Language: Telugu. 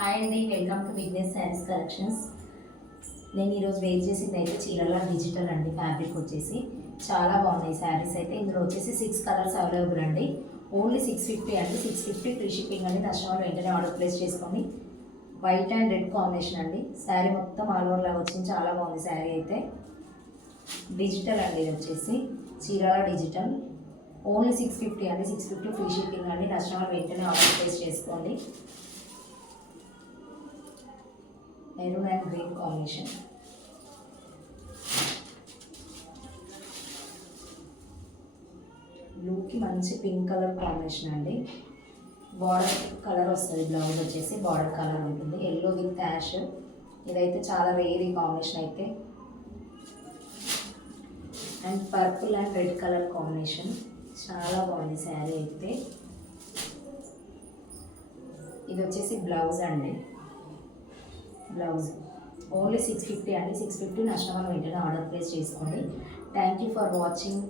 హాయ్ అండి, welcome to business saris collections. నేను ఈరోజు వేర్ చేసింది అయితే చీరల డిజిటల్ అండి. ఫ్యాబ్రిక్ వచ్చేసి చాలా బాగున్నాయి శారీస్ అయితే. ఇందులో వచ్చేసి 6 కలర్స్ అవైలబుల్ అండి. ఓన్లీ 650 అండి. 650 ఫ్రీ షిప్పింగ్ అండి. కస్టమర్ వెంటనే ఆర్డర్ ప్లేస్ చేసుకొని. వైట్ అండ్ రెడ్ కాంబినేషన్ అండి. శారీ మొత్తం ఆల్ ఓవర్ లాగా వచ్చింది. చాలా బాగుంది శారీ అయితే. డిజిటల్ అండి. ఇది వచ్చేసి చీరల డిజిటల్ ఓన్లీ 650 అండి. 650 ఫ్రీ షిప్పింగ్ అండి. కస్టమర్ వెంటనే ఆర్డర్ ప్లేస్ చేసుకోండి. Maroon and green combination. బ్లూకి మంచి పింక్ కలర్ కాంబినేషన్ అండి. బార్డర్ కలర్ వస్తుంది. బ్లౌజ్ వచ్చేసి బార్డర్ కలర్ ఉంటుంది. Yellow with ash. ఇదైతే చాలా రేర్ ఈ కాంబినేషన్ అయితే. And purple and red colour combination. చాలా బాగుంది శారీ అయితే. ఇది వచ్చేసి బ్లౌజ్ అండి. బ్లౌజ్ ఓన్లీ 650 అండి. 650 కస్టమర్ వెంటనే ఆర్డర్ ప్లేస్ చేసుకోండి. Thank you for watching.